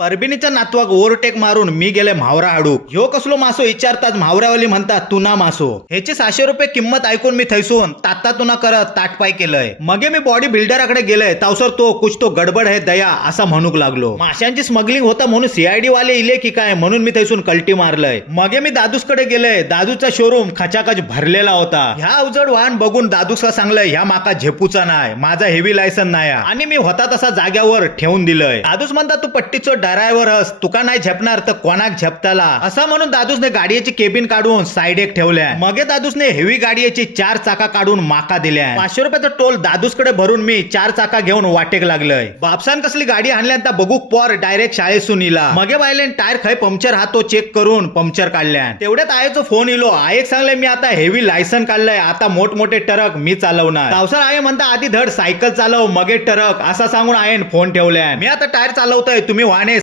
परबिणीचा नातवाक overtake मारून मी गेले म्हावरा हाडू. ह्यो कसलो मासो विचारतात म्हावऱ्यावाली म्हणतात तुना मासो. ह्याची सहाशे रुपये किंमत ऐकून मी थैसून तात्ता तुना करत ताटपाय केलंय. मगे मी बॉडी बिल्डराकडे गेलय तावसर तो कुछ तो गडबड है दया असा म्हणूक लागलो. माशांची स्मगलिंग होता म्हणून सीआयडी वाले इले की काय म्हणून मी थैसून कल्टी मारलंय. मगे मी दादूसकडे गेलय दादूचा शोरूम खचाखच भरलेला होता. ह्या अवजड वाहन बघून दादूसला सांगलंय ह्या माका झेपूचा नाही माझा हेवी लायसन नाही आणि मी होता तसा जाग्यावर ठेवून दिलंय. दादूस म्हणता तू पट्टीचो ड्रायव्हर अस तुका नाही झेपणार तर कोणाक झेपताला? असं म्हणून दादूसने गाडीची केबिन काढून साईड एक ठेवल्या. मगे दादूसने हेवी गाडीची चार चाका काढून माका दिल्या. पाचशे रुपयाचा टोल दादूसकडे भरून मी चार चाका घेऊन वाटेक लागलंय. बापसान कसली गाडी आणल्या बघूक पोर डायरेक्ट शाळेसून इला. मगे बायलेन टायर खय पंक्चर हा तो चेक करून पंक्चर काढल्या. तेवढ्यात आयेचो फोन इलो. आयक सांगले मी आता हेवी लायसन काढलंय. आता मोठमोठे ट्रक मी चालवणार. पावसाळ आहे म्हणता आधी धड सायकल चालव मगे ट्रक. असा सांगून आयन फोन ठेवल्या. मी आता टायर चालवतोय. तुम्ही वाहने